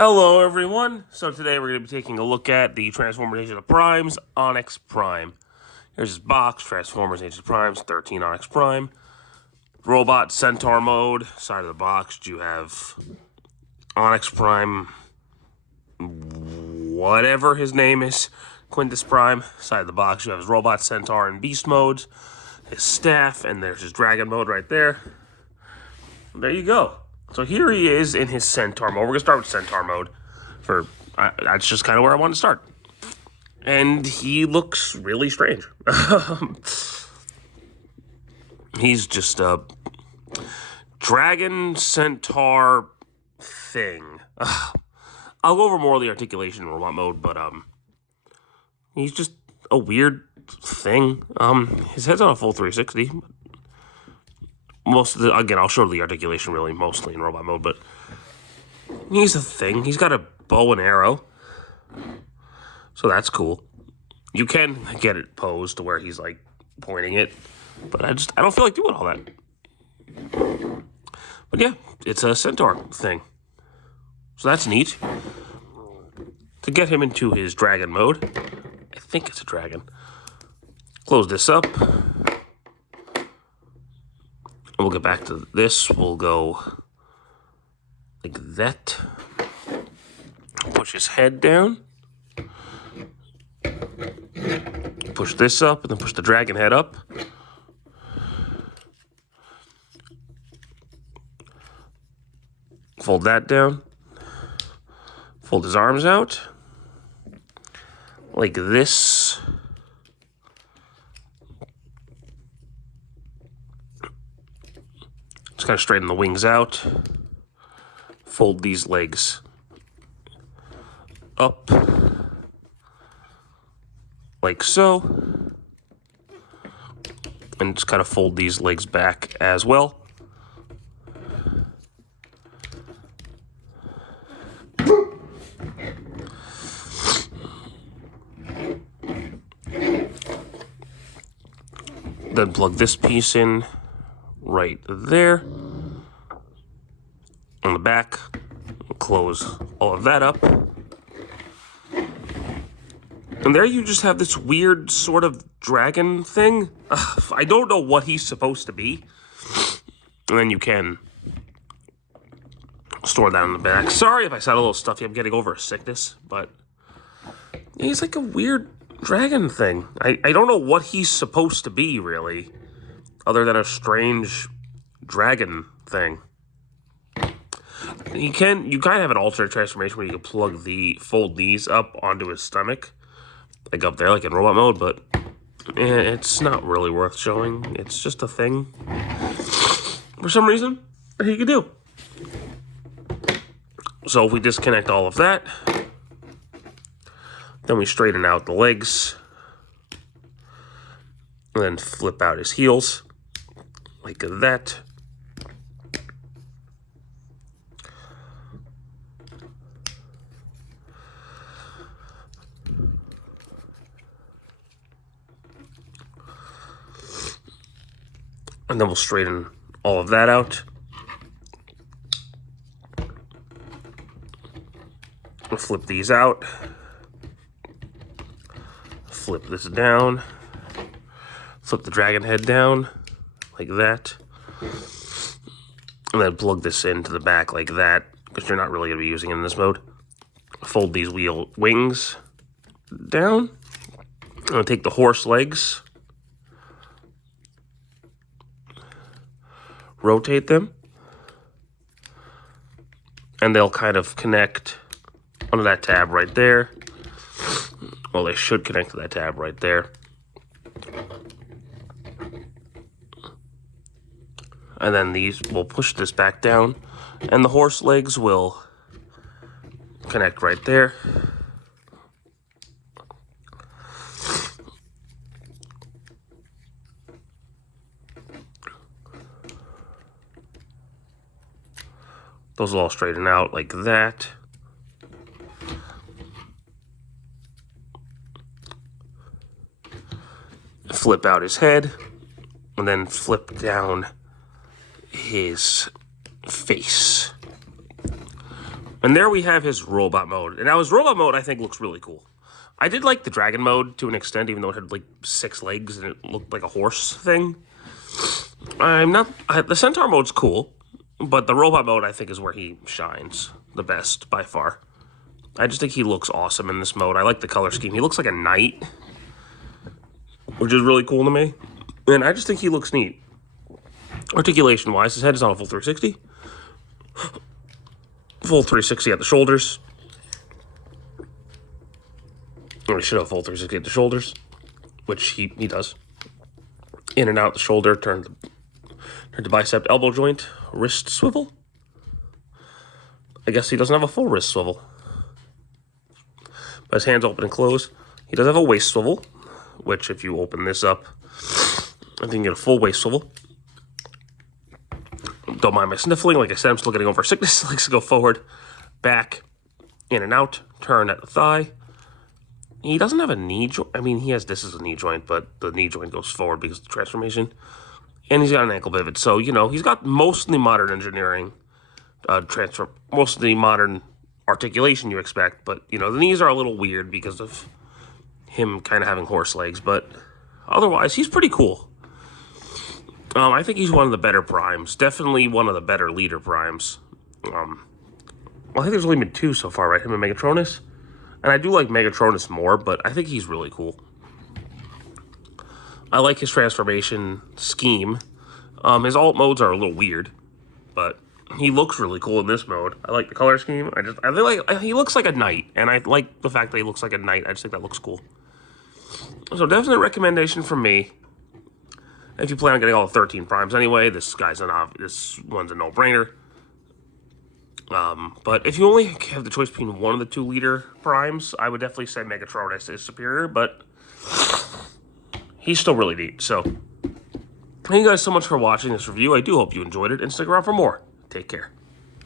Hello everyone, so today we're going to be taking a look at the Transformers Age of the Primes, Onyx Prime. Here's his box, Transformers Age of the Primes, 13 Onyx Prime. Robot Centaur mode, side of the box, you have Onyx Prime, whatever his name is, Quintus Prime. Side of the box, you have his Robot Centaur and Beast modes, his staff, and there's his Dragon mode right there. There you go. So here he is in his Centaur mode. We're going to start with Centaur mode. That's just kind of where I want to start. And he looks really strange. He's just a dragon centaur thing. I'll go over more of the articulation in robot mode, but he's just a weird thing. His head's on a full 360. Again, I'll show the articulation really mostly in robot mode, but he's a thing. He's got a bow and arrow, so that's cool. You can get it posed to where he's like pointing it, but I don't feel like doing all that. But yeah, it's a centaur thing, so that's neat. To get him into his dragon mode, I think it's a dragon. Close this up. We'll get back to this. We'll go like that. Push his head down. Push this up, and then push the dragon head up. Fold that down. Fold his arms out. Like this. Just kind of straighten the wings out. Fold these legs up. Like so. And just kind of fold these legs back as well. Then plug this piece in right there on the back. Close all of that up. And there you just have this weird sort of dragon thing. I don't know what he's supposed to be. And then you can store that on the back. Sorry if I sound a little stuffy. I'm getting over a sickness, but he's like a weird dragon thing. I don't know what he's supposed to be, really, other than a strange dragon thing. You kind of have an alternate transformation where you can fold these up onto his stomach, like up there, like in robot mode, but it's not really worth showing. It's just a thing for some reason that he can do. So if we disconnect all of that, then we straighten out the legs, and then flip out his heels, like that. And then we'll straighten all of that out. We'll flip these out. Flip this down. Flip the dragon head down, like that. And then plug this into the back like that, because you're not really going to be using it in this mode. Fold these wings down. I'm going to take the horse legs. Rotate them. And they'll kind of connect onto that tab right there. Well, they should connect to that tab right there. And then we'll push this back down, and the horse legs will connect right there. Those will all straighten out like that. Flip out his head, and then flip down his face. And there we have his robot mode. And now his robot mode, I think, looks really cool. I did like the dragon mode to an extent, even though it had like 6 legs and it looked like a horse thing. The centaur mode's cool, but the robot mode, I think, is where he shines the best by far. I just think he looks awesome in this mode. I like the color scheme. He looks like a knight, which is really cool to me. And I just think he looks neat. Articulation-wise, his head is on a full 360. Full 360 at the shoulders. Or he should have full 360 at the shoulders, which he does. In and out the shoulder, turn the bicep elbow joint, wrist swivel. I guess he doesn't have a full wrist swivel. But his hands open and close. He does have a waist swivel, which if you open this up, I think you get a full waist swivel. Don't mind my sniffling. Like I said, I'm still getting over sickness. Likes to go forward, back, in and out, turn at the thigh. He doesn't have a knee joint. I mean, this is a knee joint, but the knee joint goes forward because of the transformation. And he's got an ankle pivot. So, he's got most of the modern engineering most of the modern articulation you expect. But, the knees are a little weird because of him kind of having horse legs. But otherwise, he's pretty cool. I think he's one of the better primes. Definitely one of the better leader primes. I think there's only been 2 so far, right? Him and Megatronus. And I do like Megatronus more, but I think he's really cool. I like his transformation scheme. His alt modes are a little weird, but he looks really cool in this mode. I like the color scheme. He looks like a knight, and I like the fact that he looks like a knight. I just think that looks cool. So definite recommendation from me. If you plan on getting all 13 primes anyway, this one's a no-brainer. But if you only have the choice between one of the 2 leader primes, I would definitely say Megatronus is superior, but he's still really neat. So, thank you guys so much for watching this review. I do hope you enjoyed it, and stick around for more. Take care.